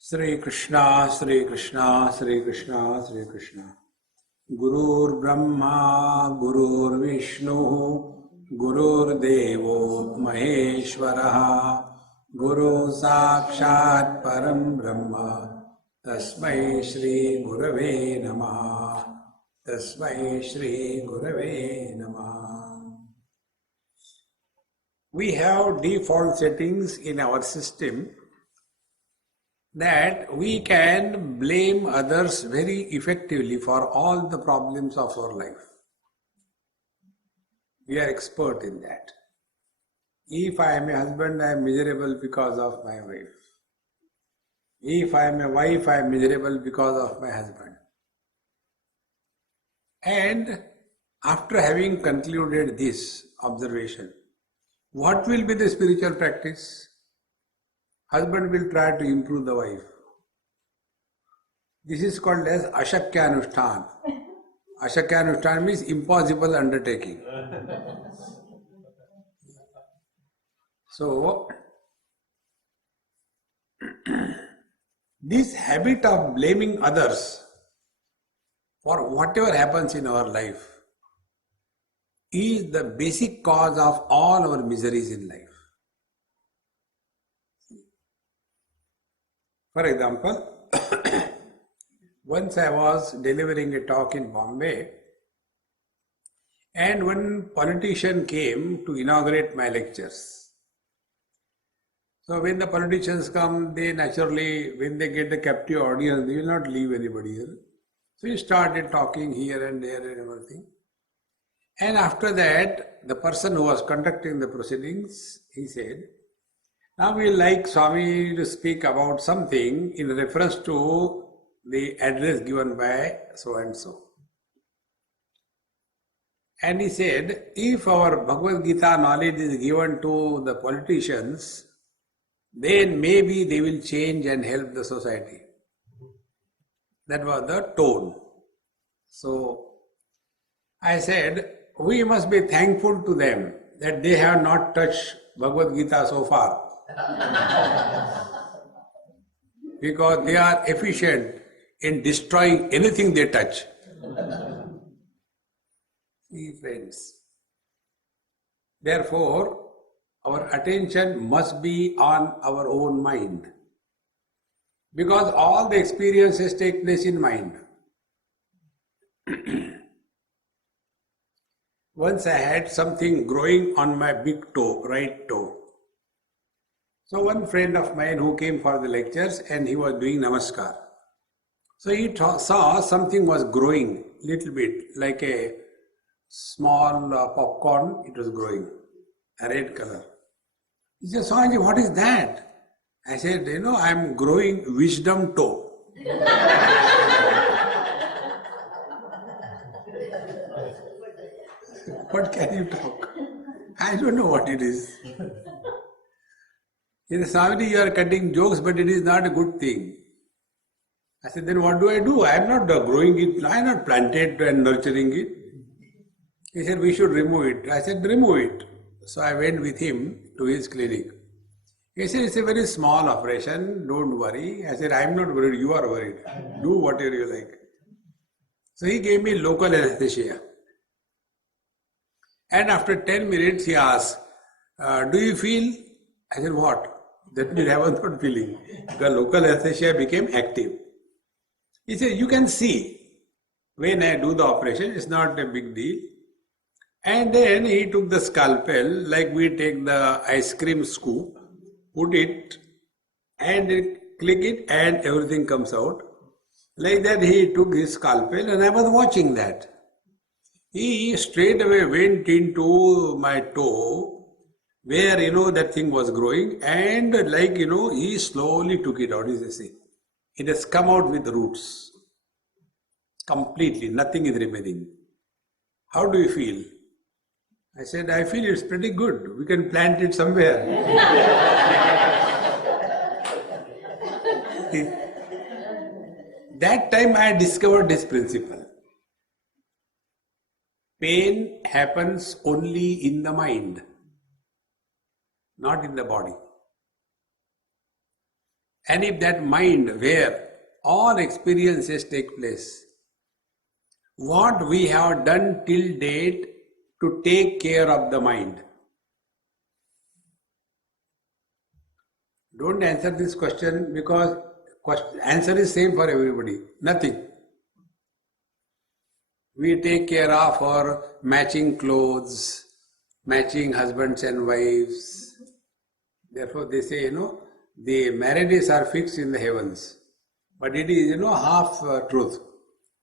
Sri Krishna, Sri Krishna, Sri Krishna, Sri Krishna. Gurur Brahma, Gurur Vishnu, Gurur Devo Maheshwaraha, Guru Sakshat Param Brahma, Tasmai Shri Gurave Namaha, Tasmai Shri Gurave Namaha. We have default settings in our system that we can blame others very effectively for all the problems of our life. We are expert in that. If I am a husband, I am miserable because of my wife. If I am a wife, I am miserable because of my husband. And after having concluded this observation, what will be the spiritual practice? Husband will try to improve the wife. This is called as Ashakyanushthan. Ashakyanushthan means impossible undertaking. So, this habit of blaming others for whatever happens in our life is the basic cause of all our miseries in life. For example, once I was delivering a talk in Bombay, and one politician came to inaugurate my lectures. So when the politicians come, they naturally, when they get the captive audience, they will not leave anybody here. So he started talking here and there and everything. And after that, the person who was conducting the proceedings, he said, now we would like Swami to speak about something in reference to the address given by so and so. And he said, if our Bhagavad Gita knowledge is given to the politicians, then maybe they will change and help the society. That was the tone. So I said, we must be thankful to them that they have not touched Bhagavad Gita so far. Because they are efficient in destroying anything they touch. See, friends. Therefore, our attention must be on our own mind. Because all the experiences take place in mind. Once I had something growing on my big toe, right toe. So one friend of mine who came for the lectures and he was doing namaskar. So he saw something was growing little bit like a small popcorn, it was growing, a red color. He said, Swamiji, what is that? I said, I am growing wisdom toe. What can you talk? I don't know what it is. He said, Swamiji, you are cutting jokes, but it is not a good thing. I said, then what do? I am not growing it, I am not planted and nurturing it. He said, we should remove it. I said, remove it. So I went with him to his clinic. He said, it's a very small operation, don't worry. I said, I am not worried, you are worried. Do whatever you like. So he gave me local anesthesia. And after 10 minutes he asked, do you feel? I said, what? That means I was not feeling. The local anesthesia became active. He said, you can see when I do the operation, it's not a big deal. And then he took the scalpel, like we take the ice cream scoop, put it and click it and everything comes out. Like that he took his scalpel and I was watching that. He straight away went into my toe where that thing was growing and he slowly took it out. It has come out with roots. Completely, nothing is remaining. How do you feel? I said, I feel it's pretty good. We can plant it somewhere. That time I discovered this principle. Pain happens only in the mind, not in the body. And if that mind where all experiences take place, what we have done till date to take care of the mind? Don't answer this question because answer is same for everybody. Nothing. We take care of our matching clothes, matching husbands and wives. Therefore they say, the marriages are fixed in the heavens. But it is, half truth.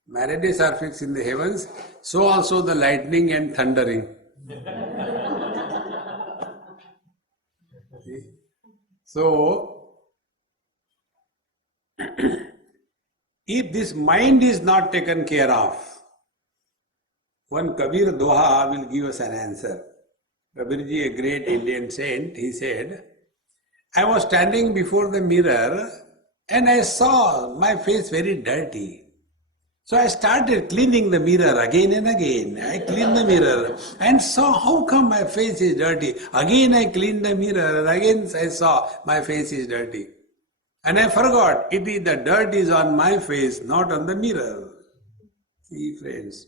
Marriages are fixed in the heavens, so also the lightning and thundering. See? So, if this mind is not taken care of, one Kabir Doha will give us an answer. Kabirji, a great Indian saint, he said, I was standing before the mirror and I saw my face very dirty. So I started cleaning the mirror again and again. I cleaned the mirror and saw how come my face is dirty. Again I cleaned the mirror and again I saw my face is dirty. And I forgot, it is the dirt is on my face, not on the mirror. See friends,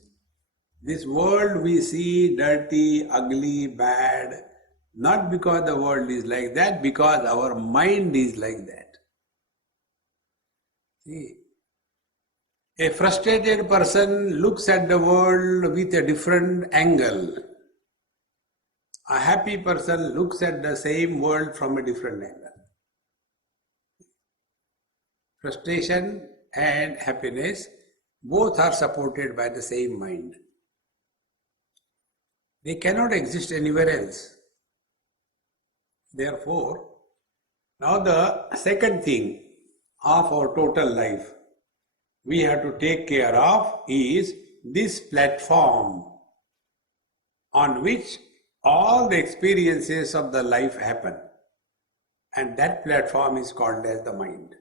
this world we see dirty, ugly, bad, not because the world is like that, because our mind is like that. See, a frustrated person looks at the world with a different angle. A happy person looks at the same world from a different angle. Frustration and happiness, both are supported by the same mind. They cannot exist anywhere else. Therefore, now the second thing of our total life we have to take care of is this platform on which all the experiences of the life happen. And that platform is called as the mind.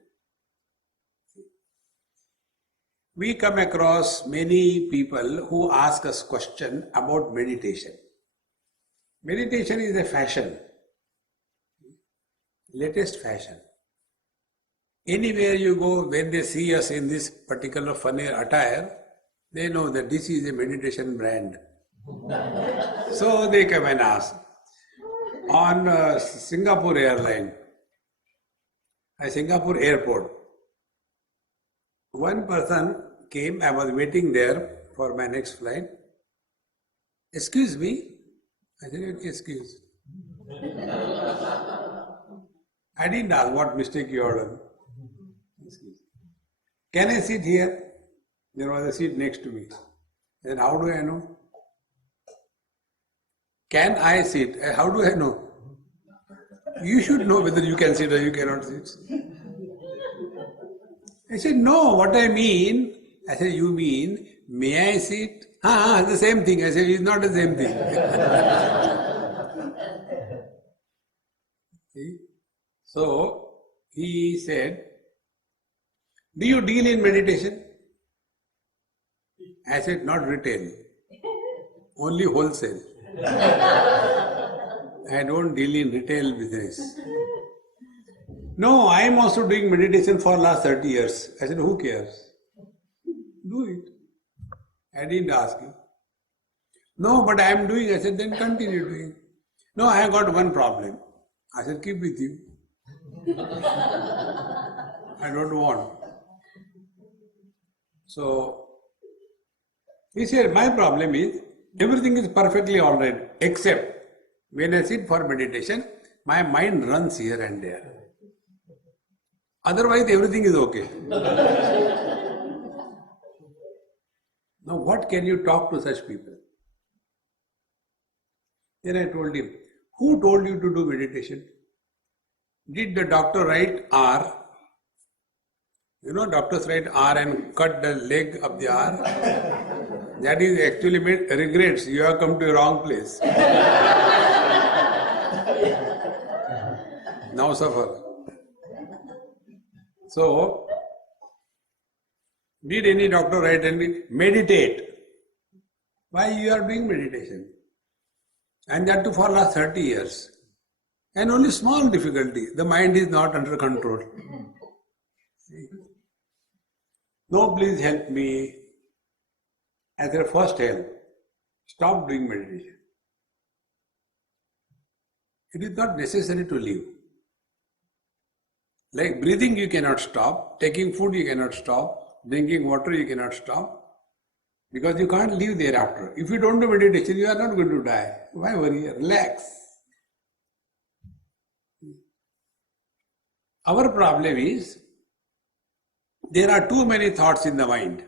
We come across many people who ask us questions about meditation. Meditation is a fashion, latest fashion. Anywhere you go, when they see us in this particular funny attire, they know that this is a meditation brand. So they come and ask. On Singapore airport, one person came, I was waiting there for my next flight. Excuse me? I said, excuse. I didn't ask what mistake you have done. Can I sit here? There was a seat next to me. I said, how do I know? Can I sit? How do I know? You should know whether you can sit or you cannot sit. I said, no, what I mean, I said, you mean, may I sit? The same thing. I said, it's not the same thing. See? So, he said, do you deal in meditation? I said, not retail, only wholesale. I don't deal in retail business. No, I am also doing meditation for last 30 years. I said, who cares? Do it. I didn't ask you. No, but I am doing. I said, then continue doing. No, I have got one problem. I said, keep with you. I don't want. So, he said, my problem is, everything is perfectly alright, except when I sit for meditation, my mind runs here and there. Otherwise, everything is okay. Now, what can you talk to such people? Then I told him, who told you to do meditation? Did the doctor write R? You know, doctors write R and cut the leg of the R. That is actually made regrets. You have come to the wrong place. Now suffer. So, did any doctor write anything? Meditate. Why you are doing meditation? And that too for last 30 years. And only small difficulty. The mind is not under control. No, please help me. As a first help, stop doing meditation. It is not necessary to live. Like breathing you cannot stop, taking food you cannot stop, drinking water you cannot stop, because you can't live thereafter. If you don't do meditation, you are not going to die. Why worry? Relax. Our problem is, there are too many thoughts in the mind.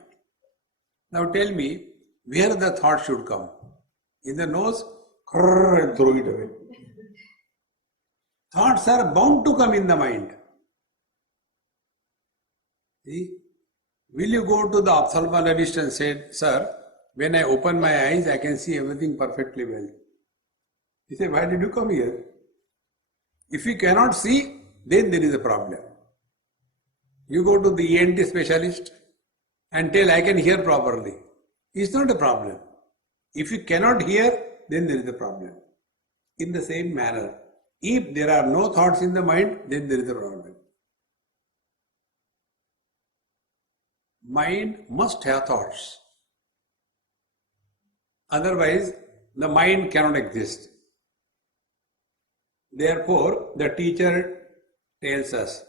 Now tell me, where the thought should come? In the nose? And throw it away. Thoughts are bound to come in the mind. See? Will you go to the ophthalmologist and say, sir, when I open my eyes, I can see everything perfectly well. He said, why did you come here? If you cannot see, then there is a problem. You go to the ENT specialist and tell, I can hear properly. It's not a problem. If you cannot hear, then there is a problem. In the same manner, if there are no thoughts in the mind, then there is a problem. Mind must have thoughts. Otherwise, the mind cannot exist. Therefore, the teacher tells us,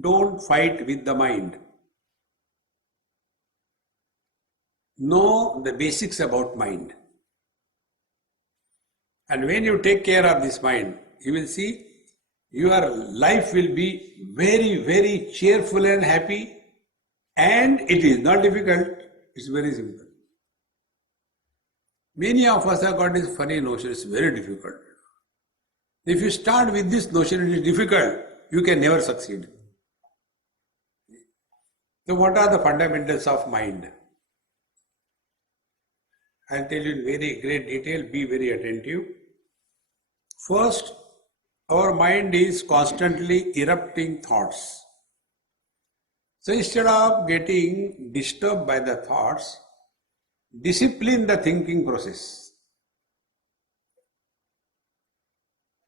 don't fight with the mind. Know the basics about mind. And when you take care of this mind, you will see your life will be very, very cheerful and happy, and it is not difficult, it's very simple. Many of us have got this funny notion, it's very difficult. If you start with this notion, it is difficult, you can never succeed. So what are the fundamentals of mind? I'll tell you in very great detail, be very attentive. First, our mind is constantly erupting thoughts. So instead of getting disturbed by the thoughts, discipline the thinking process.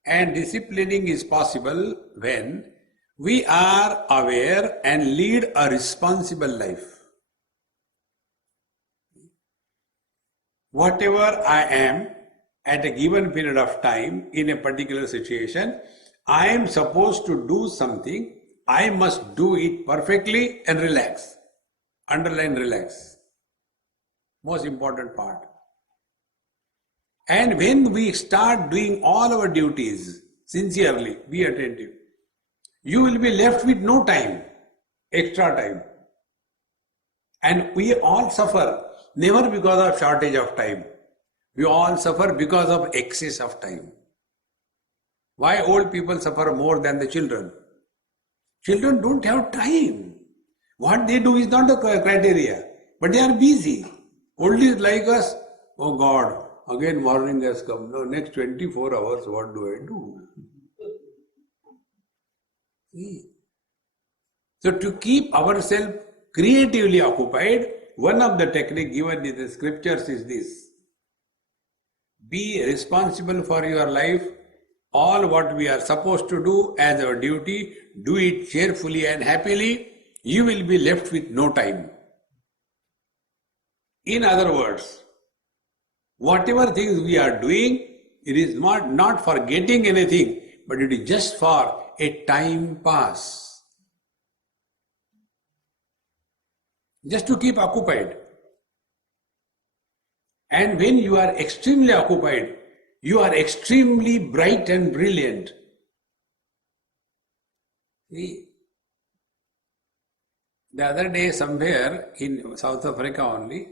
And disciplining is possible when we are aware and lead a responsible life. Whatever I am at a given period of time in a particular situation, I am supposed to do something, I must do it perfectly and relax. Underline relax. Most important part. And when we start doing all our duties sincerely, be attentive, you will be left with no time, extra time. And we all suffer, never because of shortage of time. We all suffer because of excess of time. Why old people suffer more than the children? Children don't have time. What they do is not the criteria, but they are busy. Old is like us, oh God, again morning has come. Now next 24 hours, what do I do? See? So to keep ourselves creatively occupied, one of the techniques given in the scriptures is this. Be responsible for your life. All what we are supposed to do as our duty, do it cheerfully and happily. You will be left with no time. In other words, whatever things we are doing, it is not for getting anything, but it is just for a time pass. Just to keep occupied. And when you are extremely occupied, you are extremely bright and brilliant. See, the other day somewhere in South Africa only,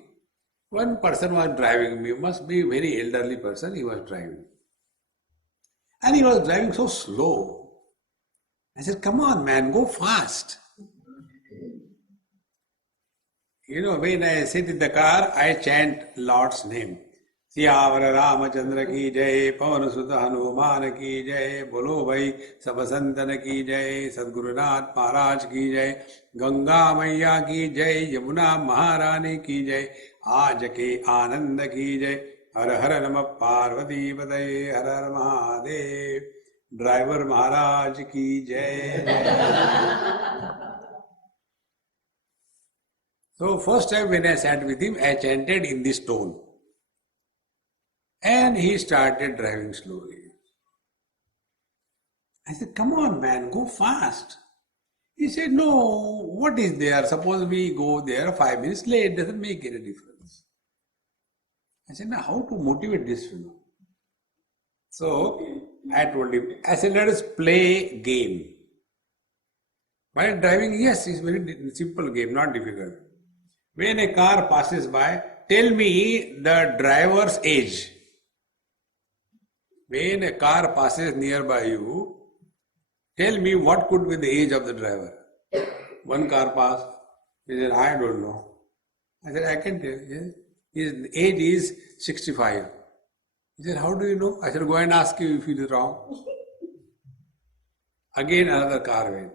one person was driving me, must be a very elderly person, he was driving. And he was driving so slow. I said, come on man, go fast. You know, when I sit in the car, I chant Lord's name. Siyavara Ramachandra ki jai, Pavan Sutta Hanuman ki jai, Bolo bhai Sabasantan ki jai, Sadgurunath Maharaj ki jai, Ganga Maiya ki jai, Yamuna Maharani ki jai, Aaj ke Anand ki jai, Har Har Namah Parvati Padai, Har Har Mahadev, Driver Maharaj ki jai. So first time when I sat with him, I chanted in this tone. And he started driving slowly. I said, come on man, go fast. He said, no, what is there? Suppose we go there 5 minutes late, doesn't make any difference. I said, now how to motivate this fellow? So I told him, I said, let us play game. While driving, yes, it's very simple game, not difficult. When a car passes by, tell me the driver's age. When a car passes nearby you, tell me what could be the age of the driver. One car passed. He said, I don't know. I said, I can tell you. His age is 65. He said, how do you know? I said, go and ask him if he is wrong. Again another car went.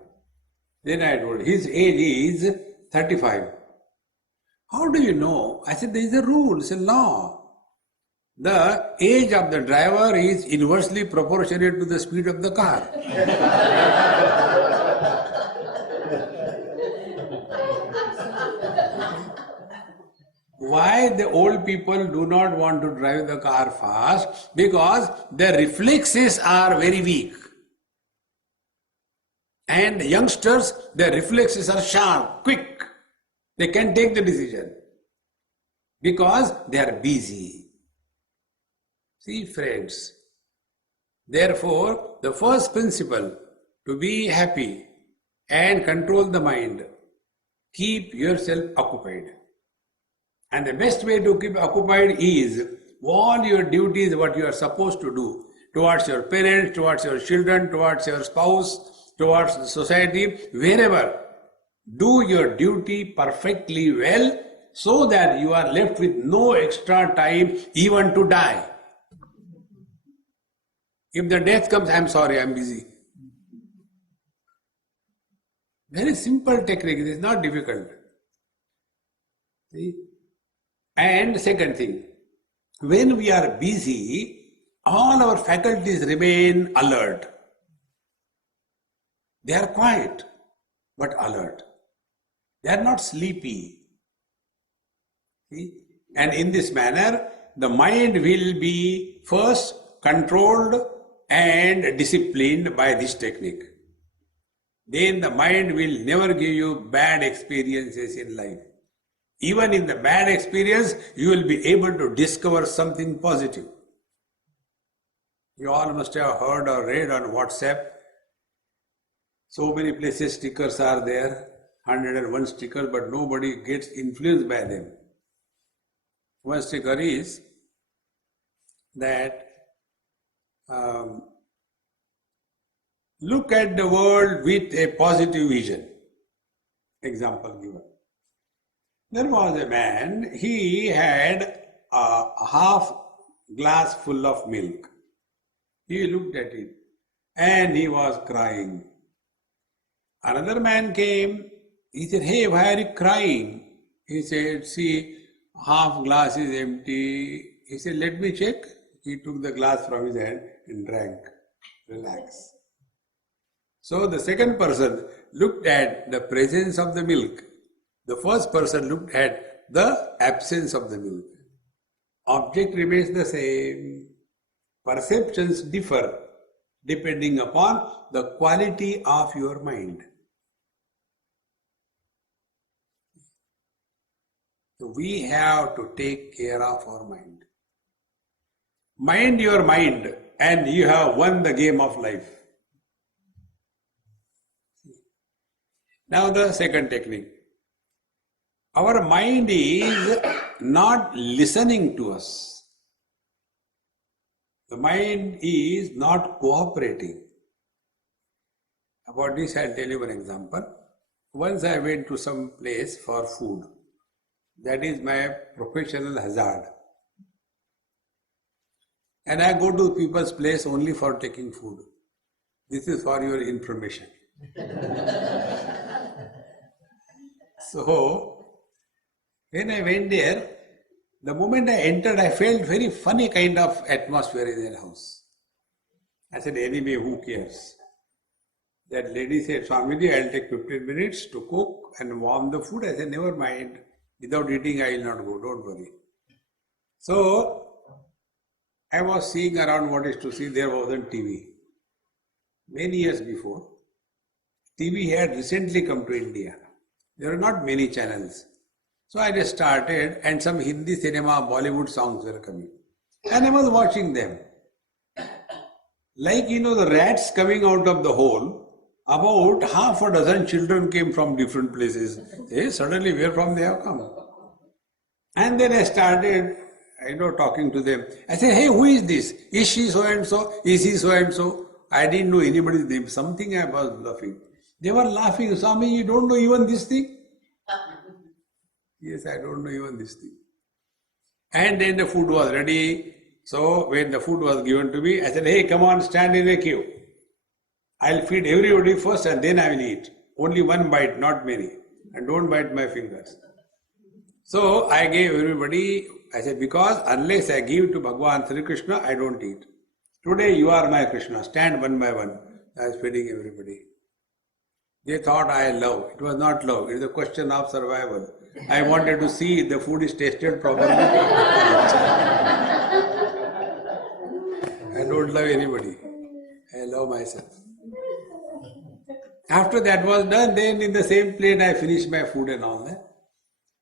Then I told, his age is 35. How do you know? I said, there is a rule, it's a law. The age of the driver is inversely proportionate to the speed of the car. Why the old people do not want to drive the car fast? Because their reflexes are very weak. And youngsters, their reflexes are sharp, quick. They can take the decision. Because they are busy. See friends, therefore the first principle to be happy and control the mind, keep yourself occupied. And the best way to keep occupied is all your duties, what you are supposed to do towards your parents, towards your children, towards your spouse, towards the society, wherever. Do your duty perfectly well so that you are left with no extra time even to die. If the death comes, I'm sorry, I'm busy. Very simple technique, it is not difficult. See? And second thing, when we are busy, all our faculties remain alert. They are quiet, but alert. They are not sleepy. See? And in this manner, the mind will be first controlled and disciplined by this technique. Then the mind will never give you bad experiences in life. Even in the bad experience, you will be able to discover something positive. You all must have heard or read on WhatsApp. So many places stickers are there, 101 stickers, but nobody gets influenced by them. One sticker is that look at the world with a positive vision. Example given. There was a man, he had a half glass full of milk. He looked at it and he was crying. Another man came, he said, hey, why are you crying? He said, see, half glass is empty. He said, let me check. He took the glass from his hand and drank. Relax. So the second person looked at the presence of the milk. The first person looked at the absence of the milk. Object remains the same. Perceptions differ depending upon the quality of your mind. So we have to take care of our mind. Mind your mind and you have won the game of life. Now the second technique. Our mind is not listening to us. The mind is not cooperating. About this I'll tell you one example. Once I went to some place for food. That is my professional hazard. And I go to people's place only for taking food. This is for your information. So, when I went there, the moment I entered, I felt very funny kind of atmosphere in their house. I said, anyway, who cares? That lady said, Swamiji, I'll take 15 minutes to cook and warm the food. I said, never mind. Without eating, I will not go, don't worry. So, I was seeing around what is to see, there wasn't TV. Many years before, TV had recently come to India. There were not many channels. So I just started, and some Hindi cinema, Bollywood songs were coming. And I was watching them. Like, the rats coming out of the hole, about half a dozen children came from different places. Suddenly, where from they have come? And then I started, talking to them. I said, hey, who is this? Is she so and so? Is he so and so? I didn't know anybody's name. Something I was laughing. They were laughing. Swami, you don't know even this thing? Yes, I don't know even this thing. And then the food was ready. So when the food was given to me, I said, hey, come on, stand in a queue. I'll feed everybody first and then I will eat. Only one bite, not many. And don't bite my fingers. So I gave everybody, I said, because unless I give to Bhagavan Sri Krishna, I don't eat. Today you are my Krishna. Stand one by one. I was feeding everybody. They thought I love. It was not love. It is a question of survival. I wanted to see if the food is tasted properly. I don't love anybody. I love myself. After that was done, then in the same plate I finished my food and all that.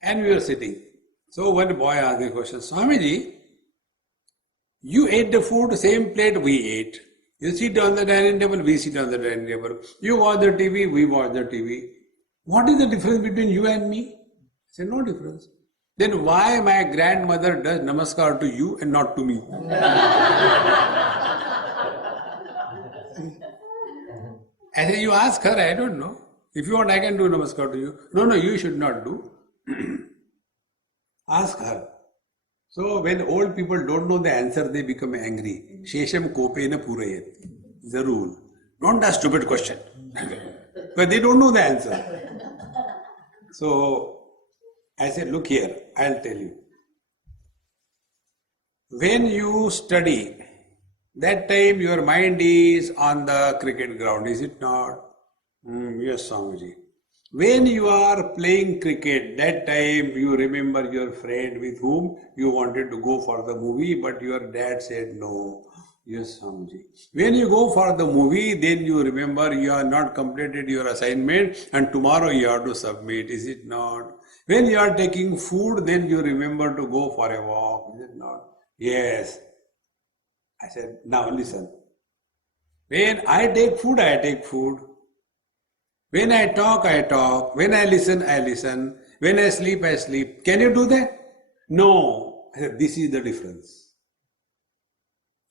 And we were sitting. So one boy asked the question, Swamiji, you ate the food, same plate we ate. You sit on the dining table, we sit on the dining table. You watch the TV, we watch the TV. What is the difference between you and me? I said, no difference. Then why my grandmother does namaskar to you and not to me? I said, you ask her, I don't know. If you want, I can do namaskar to you. No, you should not do. Ask her. So when old people don't know the answer, they become angry. Shesham kopena purayat is the rule. Don't ask stupid question. But they don't know the answer. So I said, look here, I'll tell you. When you study, that time your mind is on the cricket ground, is it not? Yes, Swamiji. When you are playing cricket, that time you remember your friend with whom you wanted to go for the movie, but your dad said no. Yes, Swamiji. When you go for the movie, then you remember you have not completed your assignment and tomorrow you have to submit, is it not? When you are taking food, then you remember to go for a walk, is it not? Yes. I said, now listen. When I take food, I take food. When I talk, I talk. When I listen, I listen. When I sleep, I sleep. Can you do that? No. I said, this is the difference.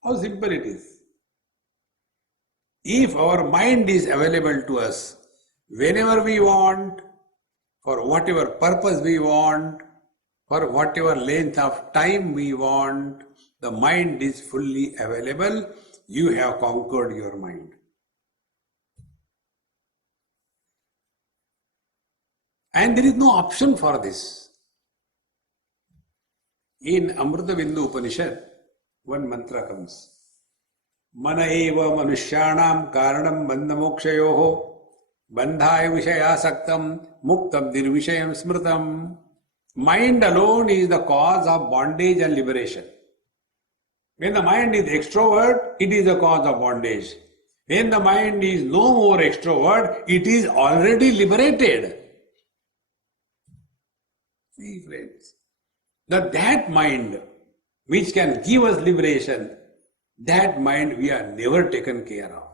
How simple it is. If our mind is available to us, whenever we want, for whatever purpose we want, for whatever length of time we want, the mind is fully available, you have conquered your mind. And there is no option for this. In Amrita Bindu Upanishad, one mantra comes. Mana eva manushyanam karanam bandhamokshayoho bandhaya vishayasaktam muktam dirvishayam smritam. Mind alone is the cause of bondage and liberation. When the mind is extrovert, it is the cause of bondage. When the mind is no more extrovert, it is already liberated. See, friends, that mind which can give us liberation, that mind we are never taken care of.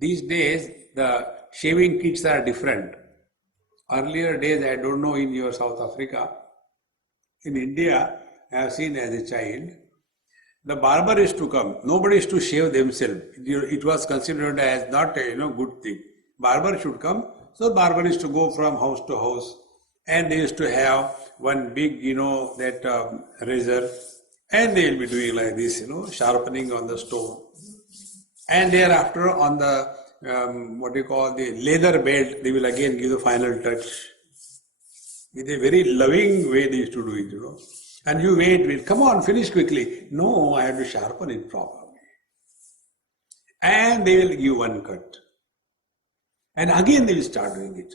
These days, the shaving kits are different. Earlier days, I don't know in your South Africa, in India, I have seen as a child, the barber is to come. Nobody is to shave themselves. It was considered as not a good thing. Barber should come. So barber is to go from house to house, and they used to have one big, that razor, and they will be doing like this, sharpening on the stone. And thereafter on the, the leather belt, they will again give the final touch. With a very loving way they used to do it, And you wait, come on, finish quickly. No, I have to sharpen it properly. And they will give one cut. And again they will start doing it.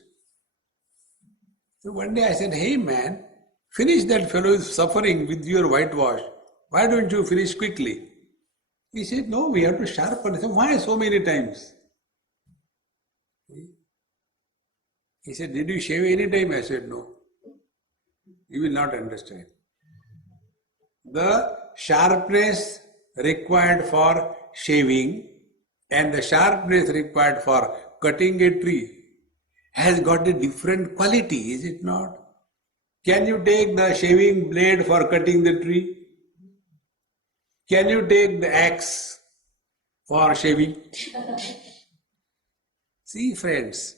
So one day I said, hey man, finish that fellow is suffering with your whitewash. Why don't you finish quickly? He said, no, we have to sharpen. I said, why so many times? He said, did you shave any time? I said, no. You will not understand. The sharpness required for shaving and the sharpness required for cutting a tree has got a different quality, is it not? Can you take the shaving blade for cutting the tree? Can you take the axe for shaving? See friends,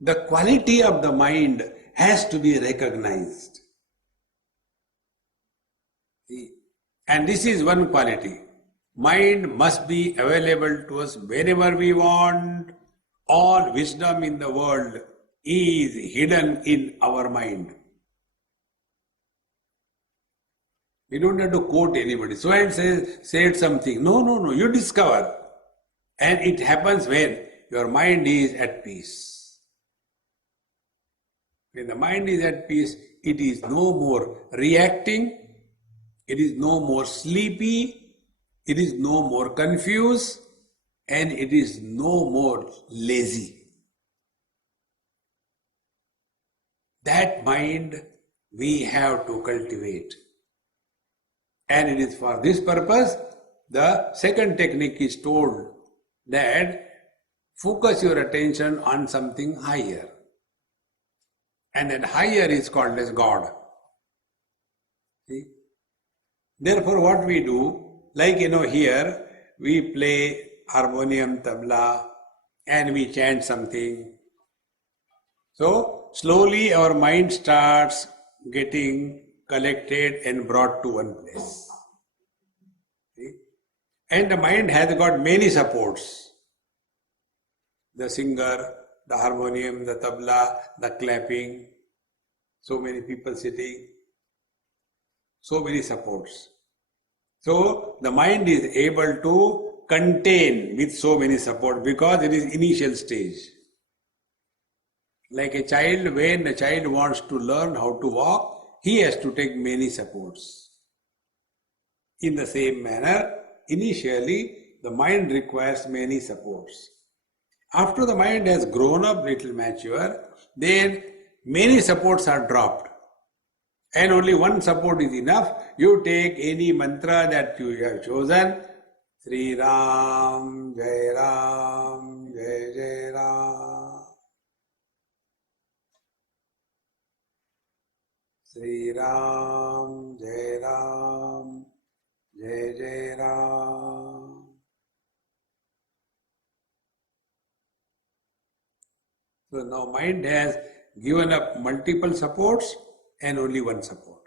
the quality of the mind has to be recognized. See? And this is one quality. Mind must be available to us whenever we want. All wisdom in the world is hidden in our mind. We don't have to quote anybody. So and said something. No, you discover. And it happens when your mind is at peace. When the mind is at peace, it is no more reacting, it is no more sleepy, it is no more confused, and it is no more lazy. That mind we have to cultivate. And it is for this purpose, the second technique is told that focus your attention on something higher. And that higher is called as God. See? Therefore what we do, like here, we play harmonium, tabla, and we chant something. So slowly our mind starts getting collected and brought to one place. See? And the mind has got many supports. The singer, the harmonium, the tabla, the clapping, so many people sitting, so many supports. So the mind is able to contain with so many support because it is initial stage. Like a child, when a child wants to learn how to walk, he has to take many supports. In the same manner, initially the mind requires many supports. After the mind has grown up little mature, then many supports are dropped. And only one support is enough. You take any mantra that you have chosen. Sri Ram, Jai Ram, Jai Jai Ram. Sri Ram, Jai Ram, Jai Jai Ram. So now mind has given up multiple supports and only one support,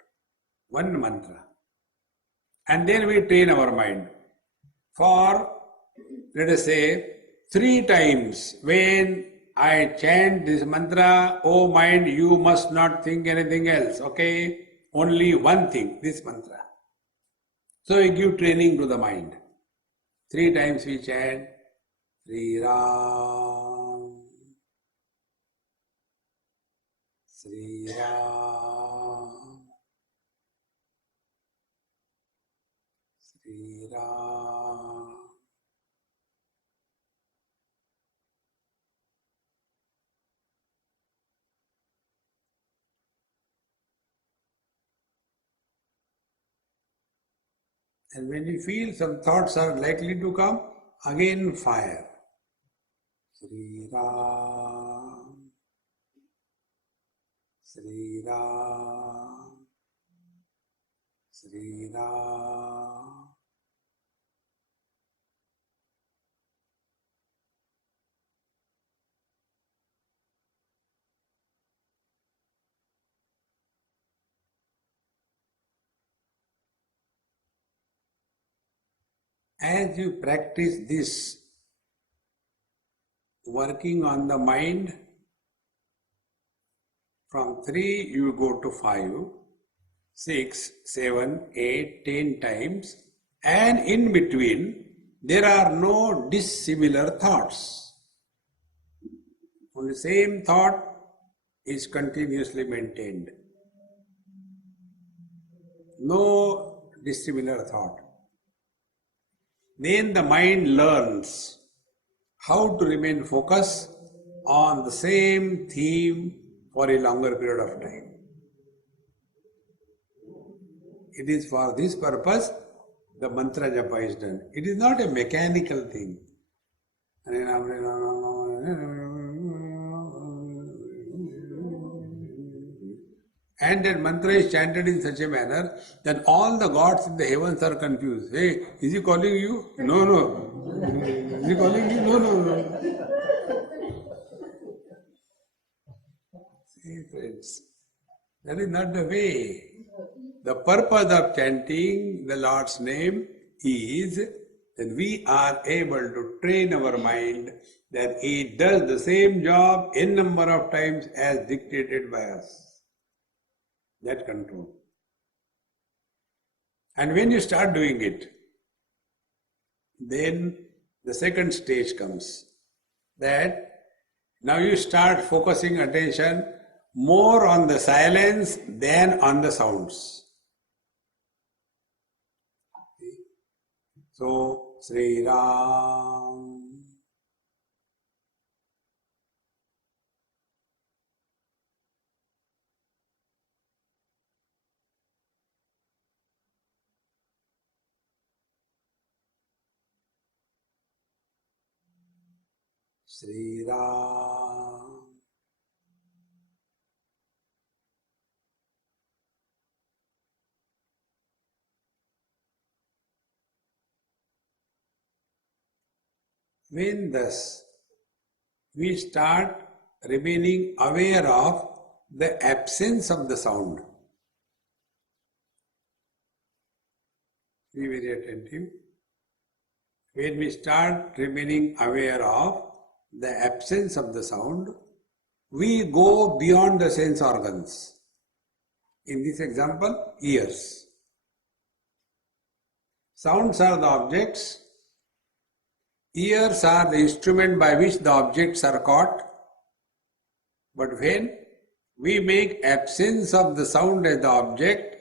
one mantra. And then we train our mind for, let us say, 3 times. When I chant this mantra, oh mind, you must not think anything else, okay? Only one thing, this mantra. So we give training to the mind. 3 times we chant, Sri Ram, Sri Ram, Sri Ram. And when you feel some thoughts are likely to come, again fire. Sri Ram, Sri Ram, Sri Ram. As you practice this, working on the mind, from 3 you go to 5, 6, 7, 8, 10 times, and in between there are no dissimilar thoughts. Only same thought is continuously maintained. No dissimilar thought. Then the mind learns how to remain focused on the same theme for a longer period of time. It is for this purpose the mantra japa is done. It is not a mechanical thing. And that mantra is chanted in such a manner that all the gods in the heavens are confused. Hey, is he calling you? No, no. Is he calling you? No, no, no. See, friends, that is not the way. The purpose of chanting the Lord's name is that we are able to train our mind that it does the same job n number of times as dictated by us. That control. And when you start doing it, then the second stage comes. That now you start focusing attention more on the silence than on the sounds. So, Sri Ram. Sri Ram. When thus we start remaining aware of the absence of the sound, be very attentive. When we start remaining aware of the absence of the sound, we go beyond the sense organs. In this example, ears. Sounds are the objects. Ears are the instrument by which the objects are caught. But when we make absence of the sound as the object,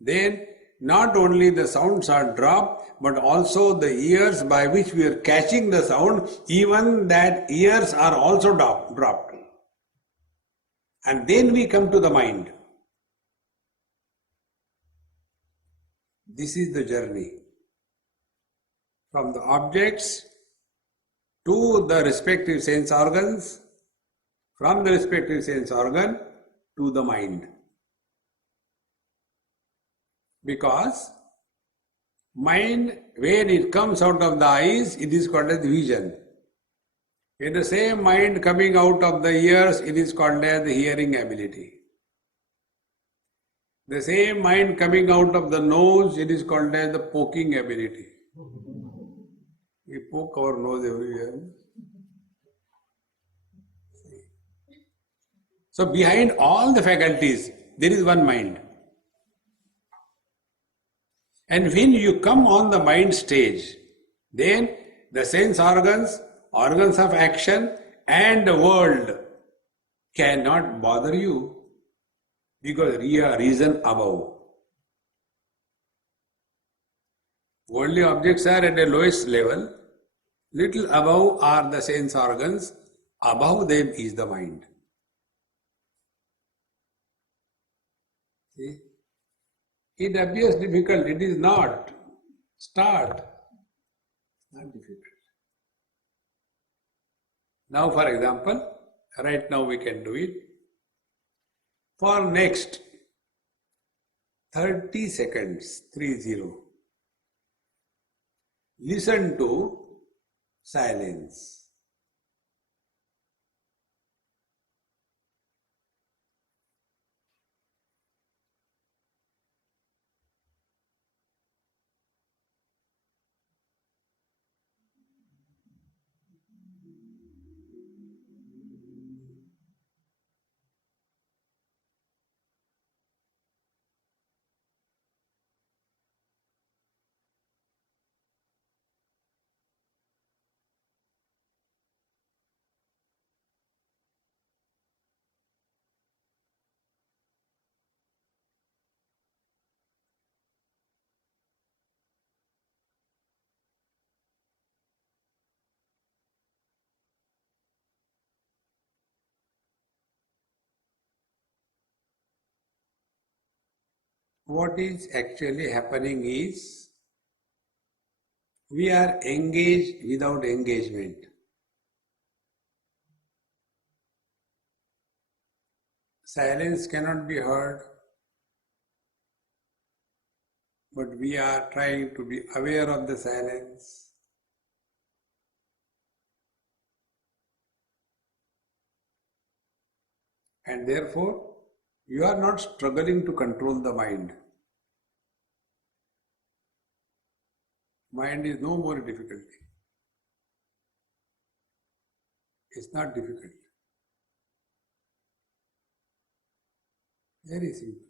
then not only the sounds are dropped, but also the ears by which we are catching the sound, even that ears are also dropped. And then we come to the mind. This is the journey. From the objects to the respective sense organs, from the respective sense organ to the mind. Because mind, when it comes out of the eyes, it is called as vision. In the same mind coming out of the ears, it is called as the hearing ability. The same mind coming out of the nose, it is called as the poking ability. We poke our nose everywhere. So behind all the faculties, there is one mind. And when you come on the mind stage, then the sense organs, organs of action and the world cannot bother you because you are reason above. Worldly objects are at the lowest level. Little above are the sense organs, above them is the mind. See? It appears difficult, it is not. Start. Not difficult. Now, for example, right now we can do it. For next 30 seconds, 30, listen to silence. what is actually happening is we are engaged without engagement. Silence cannot be heard, but we are trying to be aware of the silence. And therefore, you are not struggling to control the mind. Mind is no more difficulty. It's not difficult. Very simple.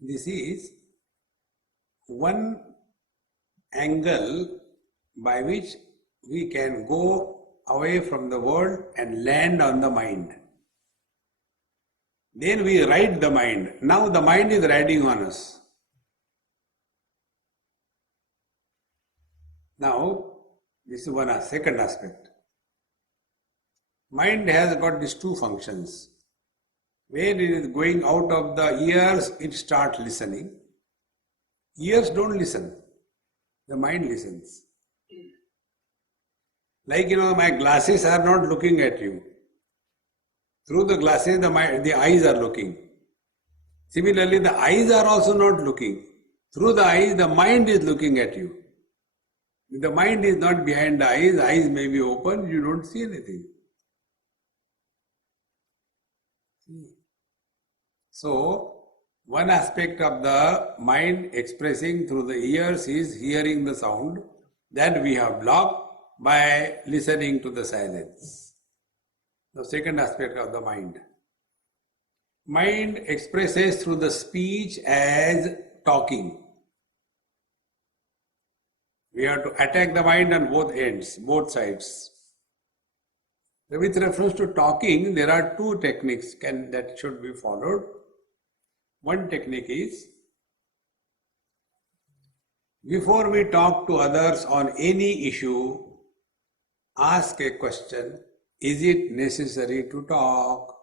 This is one angle by which we can go away from the world and land on the mind. Then we ride the mind. Now the mind is riding on us. Now, this is one second aspect. Mind has got these two functions. When it is going out of the ears, it starts listening. Ears don't listen. The mind listens. Like, my glasses are not looking at you. Through the glasses, the eyes are looking. Similarly, the eyes are also not looking. Through the eyes, the mind is looking at you. If the mind is not behind the eyes may be open, you don't see anything. So, one aspect of the mind expressing through the ears is hearing the sound that we have blocked by listening to the silence. The second aspect of the mind. Mind expresses through the speech as talking. We have to attack the mind on both ends, both sides. With reference to talking, there are two techniques that should be followed. One technique is, before we talk to others on any issue, ask a question, is it necessary to talk?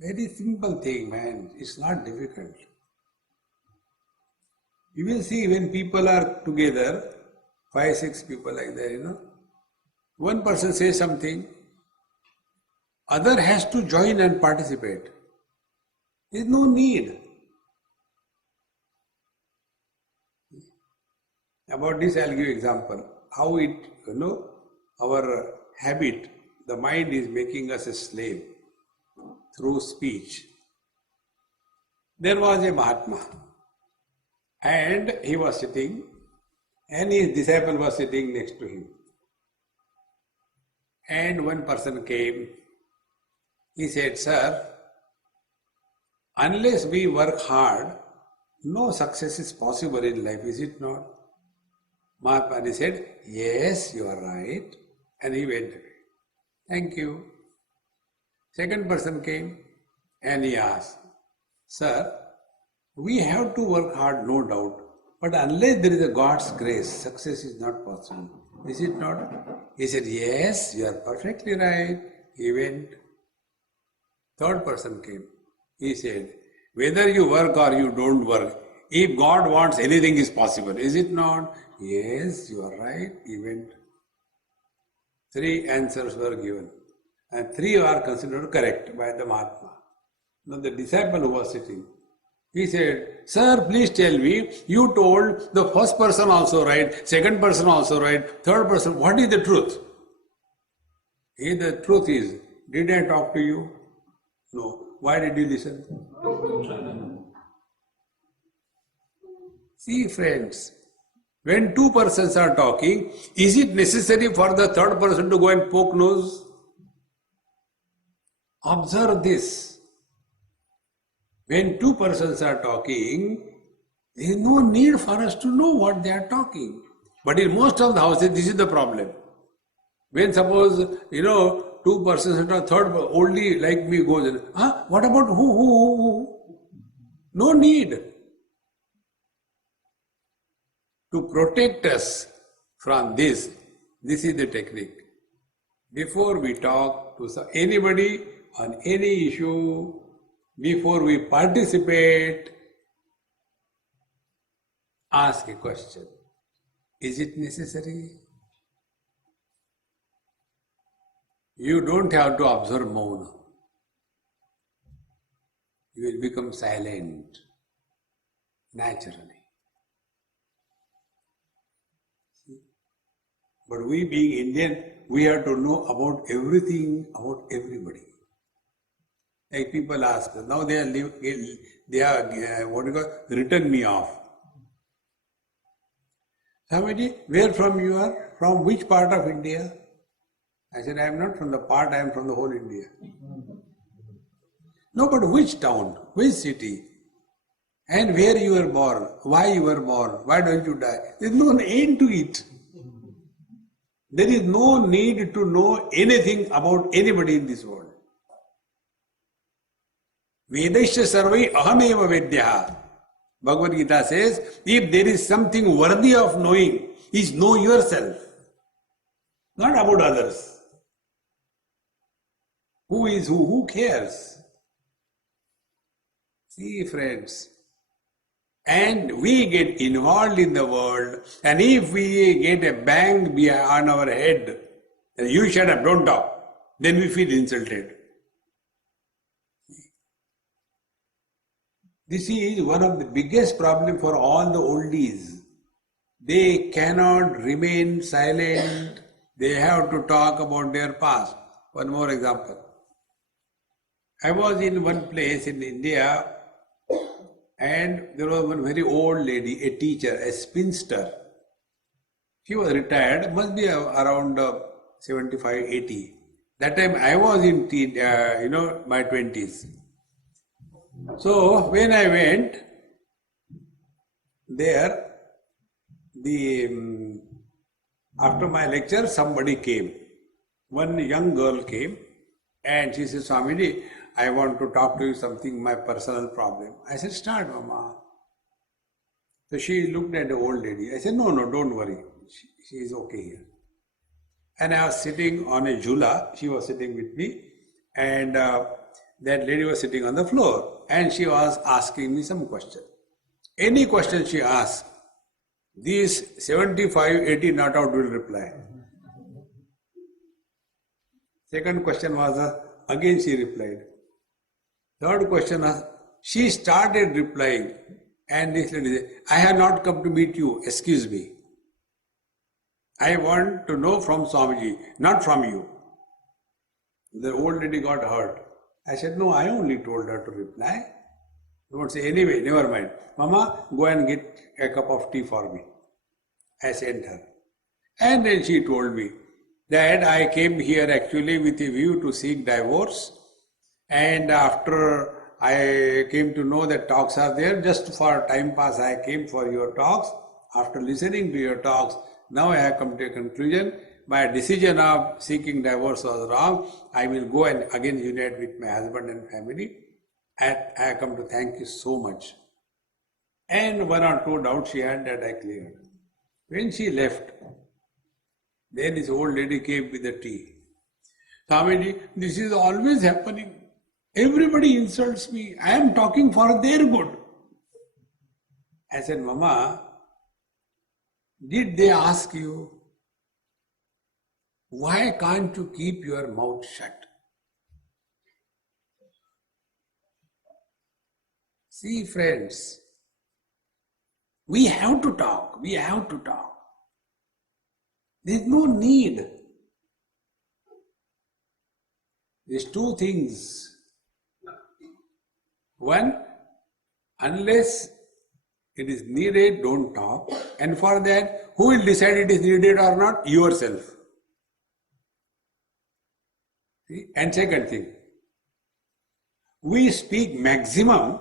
Very simple thing, man. It's not difficult. You will see when people are together, 5, 6 people like that, one person says something, other has to join and participate. There is no need. About this I'll give example. How it, our habit, the mind is making us a slave through speech. There was a Mahatma and he was sitting and his disciple was sitting next to him. And one person came, he said, "Sir, unless we work hard, no success is possible in life, is it not?" Mahatma said, "Yes, you are right." And he went away. "Thank you." Second person came and he asked, "Sir, we have to work hard, no doubt, but unless there is a God's grace, success is not possible. Is it not?" He said, "Yes, you are perfectly right." He went. Third person came. He said, "Whether you work or you don't work, if God wants, anything is possible, is it not?" "Yes, you are right." He went. 3 answers were given, and 3 are considered correct by the Mahatma. Now the disciple who was sitting, he said, "Sir, please tell me, you told the first person also right, second person also right, third person, what is the truth?" The truth is, did I talk to you? No. Why did you listen? See, friends, when 2 persons are talking, is it necessary for the third person to go and poke nose? Observe this. When 2 persons are talking, there is no need for us to know what they are talking. But in most of the houses, this is the problem. When suppose, 2 persons and a third only like me goes, what about who? No need to protect us from this. This is the technique. Before we talk to anybody on any issue, before we participate, ask a question. Is it necessary? You don't have to observe Mauna. You will become silent naturally. But we being Indian, we have to know about everything, about everybody. Like people ask, now they are what you call, written me off. Swamiji, where from you are? From which part of India? I said, I am not from the part, I am from the whole India. No, but which town, which city? And where you were born, why you were born, why don't you die? There is no end to it. There is no need to know anything about anybody in this world. Vedasya sarvai ahameva vedyaha. Bhagavad Gita says, if there is something worthy of knowing, is know yourself, not about others. Who is who? Who cares? See, friends, and we get involved in the world, and if we get a bang on our head, you shut up, don't talk, then we feel insulted. This is one of the biggest problems for all the oldies. They cannot remain silent. They have to talk about their past. One more example. I was in one place in India, and there was one very old lady, a teacher, a spinster. She was retired, must be around 75, 80. That time I was in my 20s. So when I went there, after my lecture, somebody came. One young girl came and she said, Swamiji, I want to talk to you something, my personal problem. I said, start, Mama. So she looked at the old lady. I said, no, don't worry. She is okay here. And I was sitting on a jhula. She was sitting with me. And that lady was sitting on the floor. And she was asking me some question. Any question she asked, these 75, 80 not out will reply. Second question was, again she replied. Third question was, she started replying. And this lady said, I have not come to meet you, excuse me. I want to know from Swamiji, not from you. The old lady got hurt. I said, no, I only told her to reply. Don't say, anyway, never mind. Mama, go and get a cup of tea for me. I sent her. And then she told me that I came here actually with a view to seek divorce. And after I came to know that talks are there, just for time pass I came for your talks. After listening to your talks, now I have come to a conclusion. My decision of seeking divorce was wrong. I will go and again unite with my husband and family. And I have come to thank you so much. And one or two doubts she had that I cleared. When she left, then this old lady came with the tea. Swamiji, this is always happening. Everybody insults me. I am talking for their good. I said, Mama, did they ask you, why can't you keep your mouth shut? See, friends, we have to talk. We have to talk. There is no need. There's two things. One, unless it is needed, don't talk. And for that, who will decide it is needed or not? Yourself. See? And second thing, we speak maximum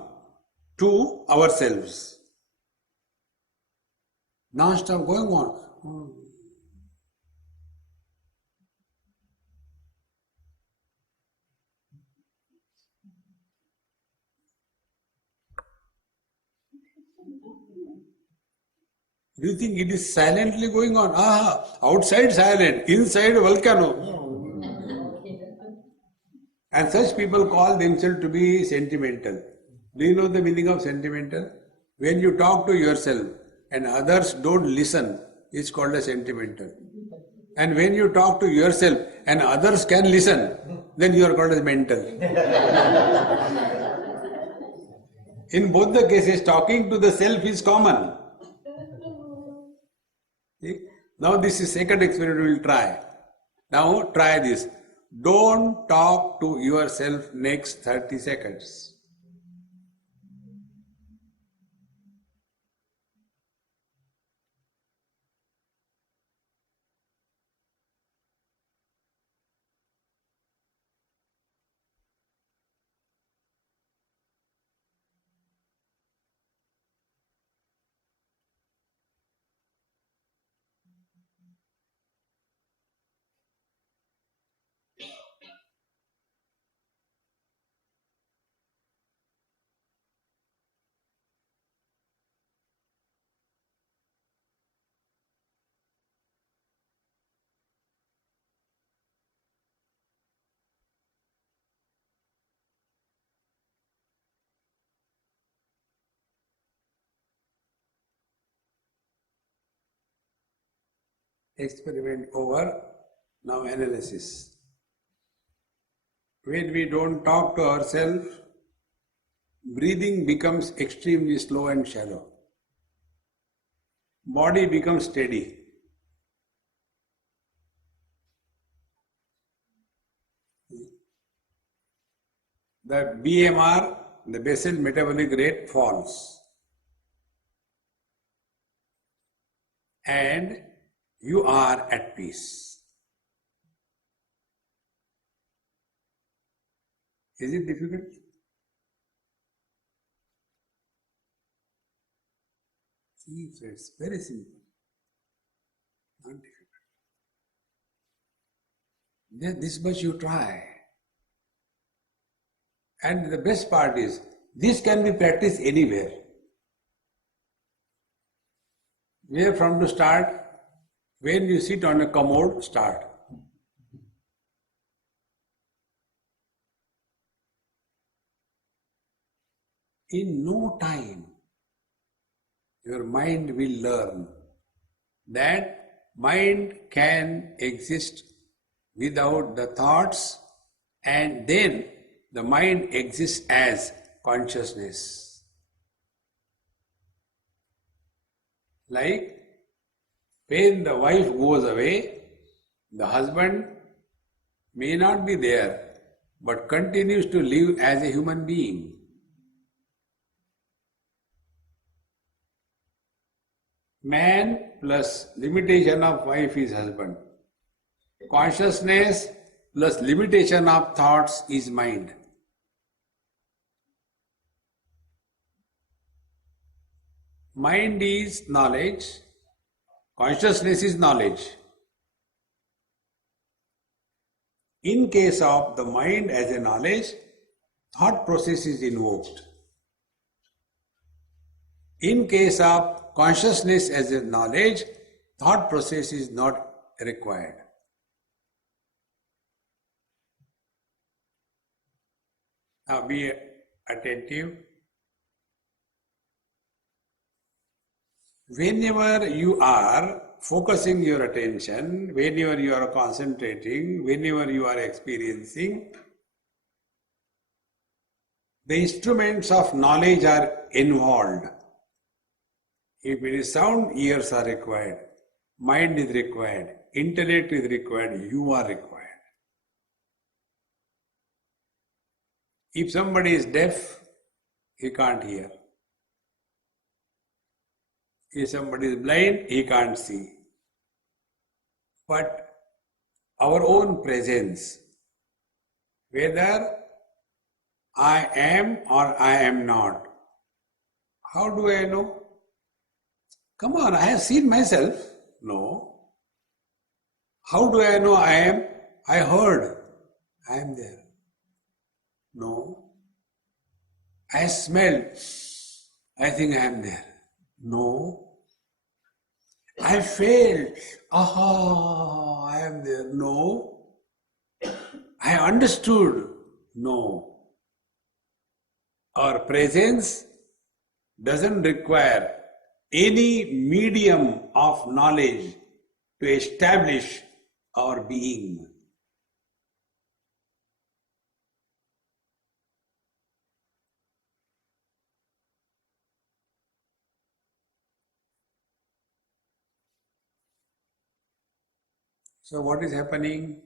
to ourselves. Non-stop going on. Do you think it is silently going on? Outside silent, inside volcano. And such people call themselves to be sentimental. Do you know the meaning of sentimental? When you talk to yourself and others don't listen, it's called a sentimental. And when you talk to yourself and others can listen, then you are called as mental. In both the cases, talking to the self is common. See? Now this is second experiment we will try. Now try this. Don't talk to yourself next 30 seconds. Experiment over. Now analysis. When we don't talk to ourselves, breathing becomes extremely slow and shallow. Body becomes steady. The BMR, the basal metabolic rate, falls. And you are at peace. Is it difficult? See, it's very simple. Not difficult. Then this much you try. And the best part is, this can be practiced anywhere. Where from to start? When you sit on a commode, start. In no time, your mind will learn that mind can exist without the thoughts, and then the mind exists as consciousness. Like when the wife goes away, the husband may not be there, but continues to live as a human being. Man plus limitation of wife is husband. Consciousness plus limitation of thoughts is mind. Mind is knowledge, consciousness is knowledge. In case of the mind as a knowledge, thought process is invoked. In case of consciousness as a knowledge, thought process is not required. Now be attentive. Whenever you are focusing your attention, whenever you are concentrating, whenever you are experiencing, the instruments of knowledge are involved. If it is sound, ears are required, mind is required, intellect is required, you are required. If somebody is deaf, he can't hear. If somebody is blind, he can't see. But our own presence, whether I am or I am not, how do I know? Come on, I have seen myself. No. How do I know I am? I heard. I am there. No. I smelled. I think I am there. No. I failed. Aha, I am there. No. I understood. No. Our presence doesn't require any medium of knowledge to establish our being. So what is happening?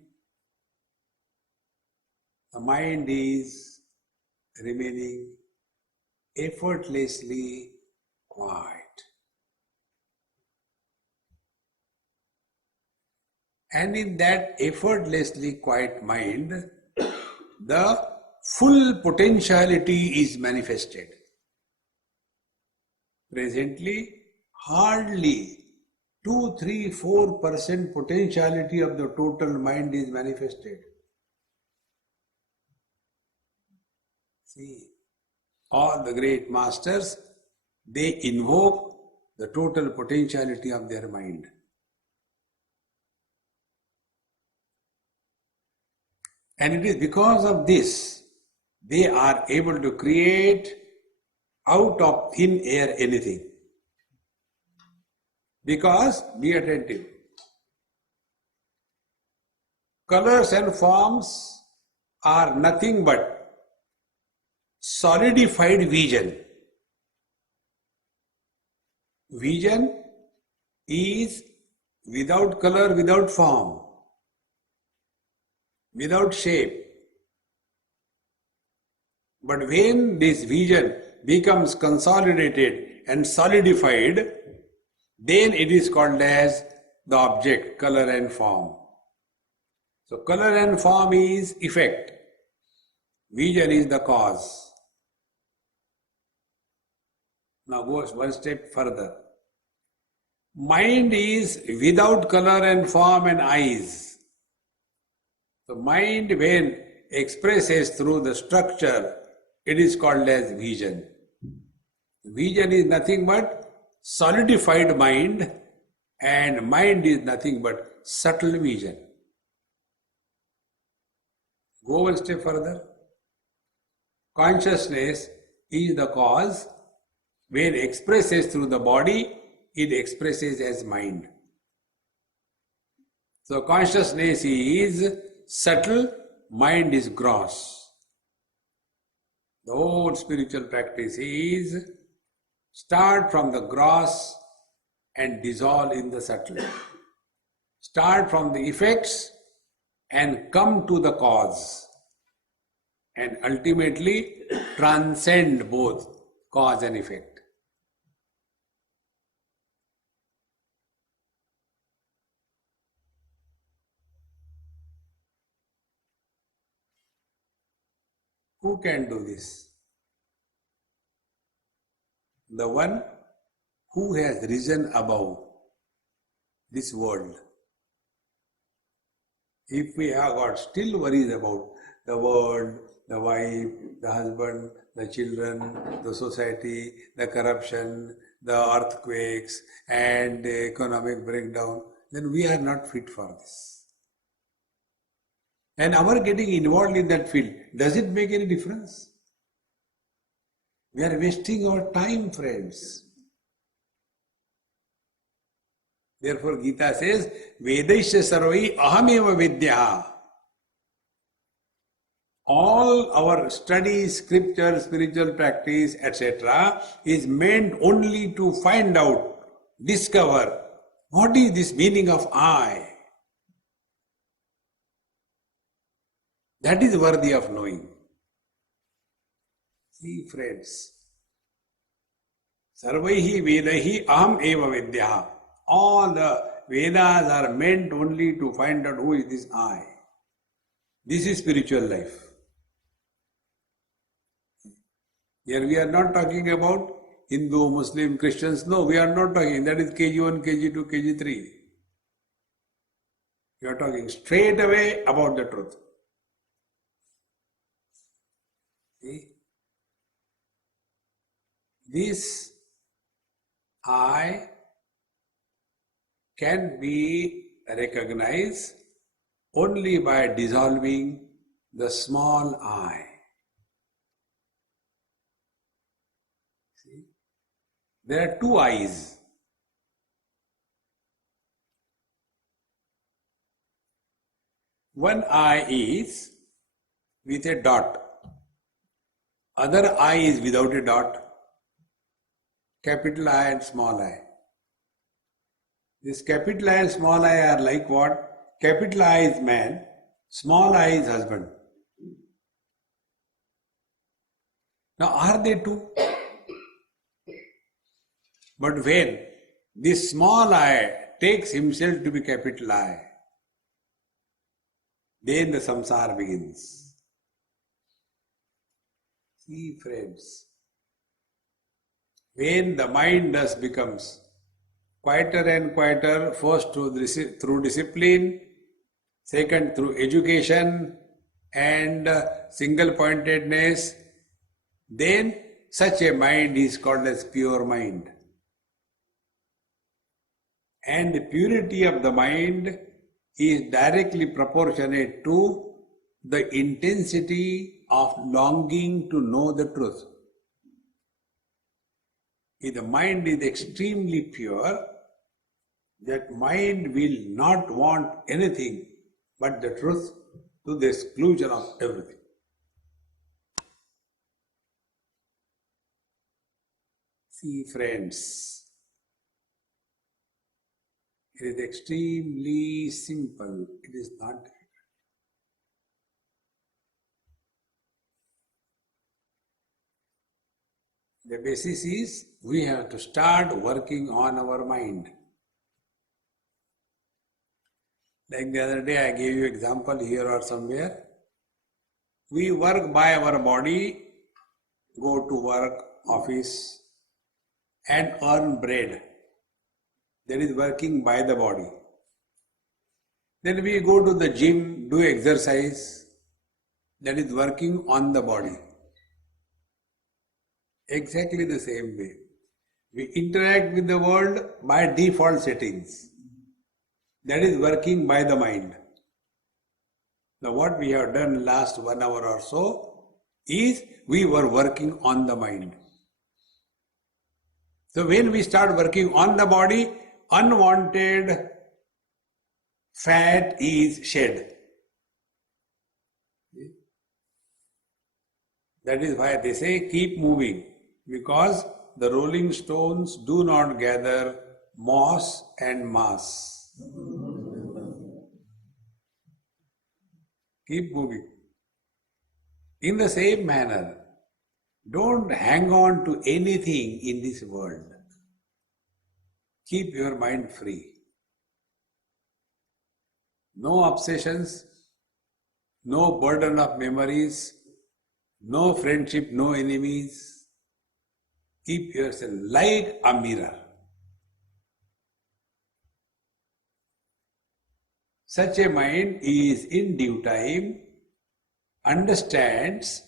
The mind is remaining effortlessly quiet. And in that effortlessly quiet mind, the full potentiality is manifested. Presently, hardly 2, 3, 4% potentiality of the total mind is manifested. See, all the great masters, they invoke the total potentiality of their mind. And it is because of this, they are able to create out of thin air anything. Because, be attentive, colors and forms are nothing but solidified vision. Vision is without color, without form, without shape. But when this vision becomes consolidated and solidified, then it is called as the object, color and form. So color and form is effect. Vision is the cause. Now go one step further. Mind is without color and form and eyes. The mind, when expresses through the structure, it is called as vision. Vision is nothing but solidified mind, and mind is nothing but subtle vision. Go one step further. Consciousness is the cause. When expresses through the body, it expresses as mind. So consciousness is subtle, mind is gross. The whole spiritual practice is start from the gross and dissolve in the subtle. Start from the effects and come to the cause. And ultimately transcend both cause and effect. Who can do this? The one who has risen above this world. If we have got still worries about the world, the wife, the husband, the children, the society, the corruption, the earthquakes and the economic breakdown, then we are not fit for this. And our getting involved in that field, does it make any difference? We are wasting our time, friends. Therefore, Gita says, Vedaisya sarvai ahameva vidya. All our study, scripture, spiritual practice, etc. is meant only to find out, discover, what is this meaning of I? That is worthy of knowing. See, friends, Sarvaihi Vedahi Aham Eva Vidya. All the Vedas are meant only to find out who is this I. This is spiritual life. Here we are not talking about Hindu, Muslim, Christians. No, we are not talking. That is KG1, KG2, KG3. We are talking straight away about the truth. See? This I can be recognized only by dissolving the small I. See? There are two I's. One I is with a dot. Other I is without a dot. Capital I and small I. This capital I and small I are like what? Capital I is man, small I is husband. Now are they two? But when this small I takes himself to be capital I, then the samsara begins. See friends, when the mind thus becomes quieter and quieter, first through discipline, second through education and single pointedness, then such a mind is called as pure mind. And the purity of the mind is directly proportionate to the intensity of longing to know the truth. If the mind is extremely pure, that mind will not want anything but the truth to the exclusion of everything. See friends, it is extremely simple, it is not difficult. The basis is we have to start working on our mind. Like the other day I gave you example here or somewhere. We work by our body, go to work, office and earn bread. That is working by the body. Then we go to the gym, do exercise. That is working on the body. Exactly the same way. We interact with the world by default settings. That is working by the mind. Now what we have done last 1 hour or so is we were working on the mind. So when we start working on the body, unwanted fat is shed. That is why they say keep moving, because the rolling stones do not gather moss and mass. Keep moving. In the same manner, don't hang on to anything in this world. Keep your mind free. No obsessions, no burden of memories, no friendship, no enemies. Keep yourself like a mirror. Such a mind is in due time, understands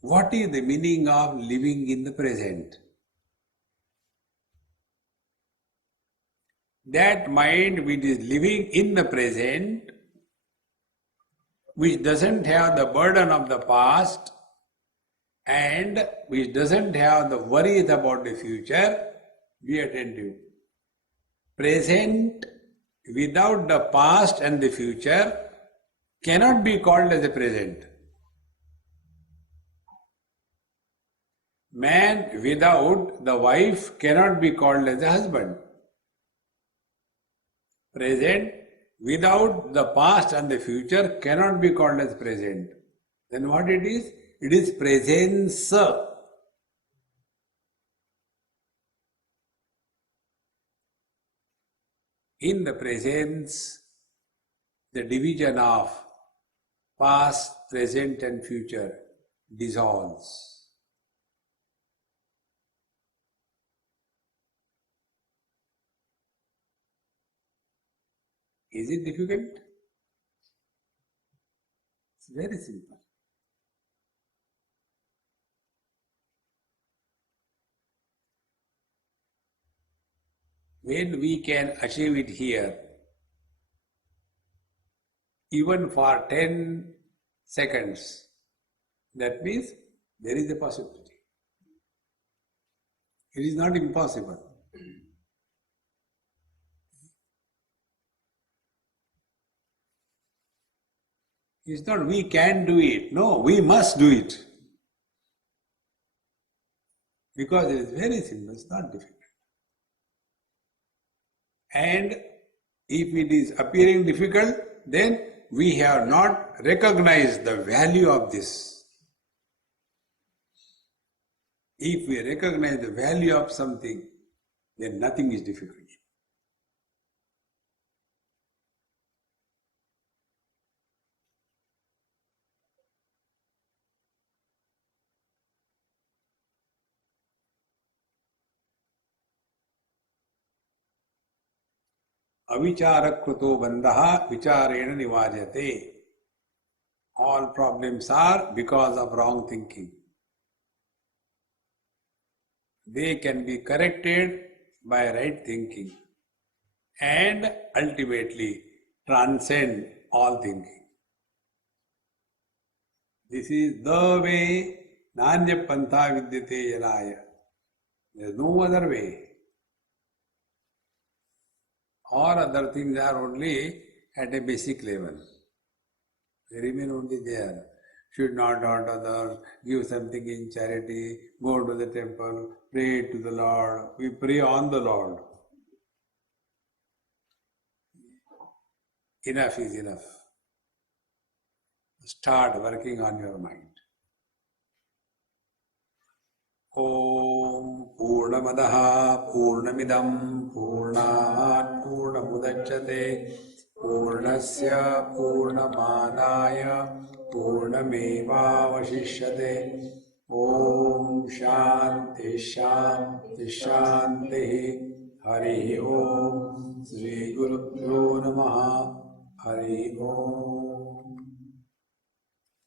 what is the meaning of living in the present. That mind which is living in the present, which doesn't have the burden of the past and which doesn't have the worries about the future, be attentive. Present without the past and the future cannot be called as a present. Man without the wife cannot be called as a husband. Present without the past and the future cannot be called as present. Then what it is? It is presence. In the presence, the division of past, present and future dissolves. Is it difficult? It's very simple. when we can achieve it here, even for 10 seconds, that means there is a possibility. It is not impossible. It's not we can do it. No, we must do it. Because it is very simple, it's not difficult. And if it is appearing difficult, then we have not recognized the value of this. If we recognize the value of something, then nothing is difficult. Avicharakrato bandha vicharena nivajate. All problems are because of wrong thinking. They can be corrected by right thinking and ultimately transcend all thinking. This is the way. Nanya pantha vidyate yanaya. There is no other way. All other things are only at a basic level. They remain only there. Should not hurt others, give something in charity, go to the temple, pray to the Lord. We pray on the Lord. Enough is enough. Start working on your mind. Om Purnamadaha Purnamidam Purnat Purnamudachyate Purnasya Purnamadaya Purnamevavashishyate. Om Shanti Shanti Shanti. Hari Om. Shri Gurubhyo Namaha. Hari Om.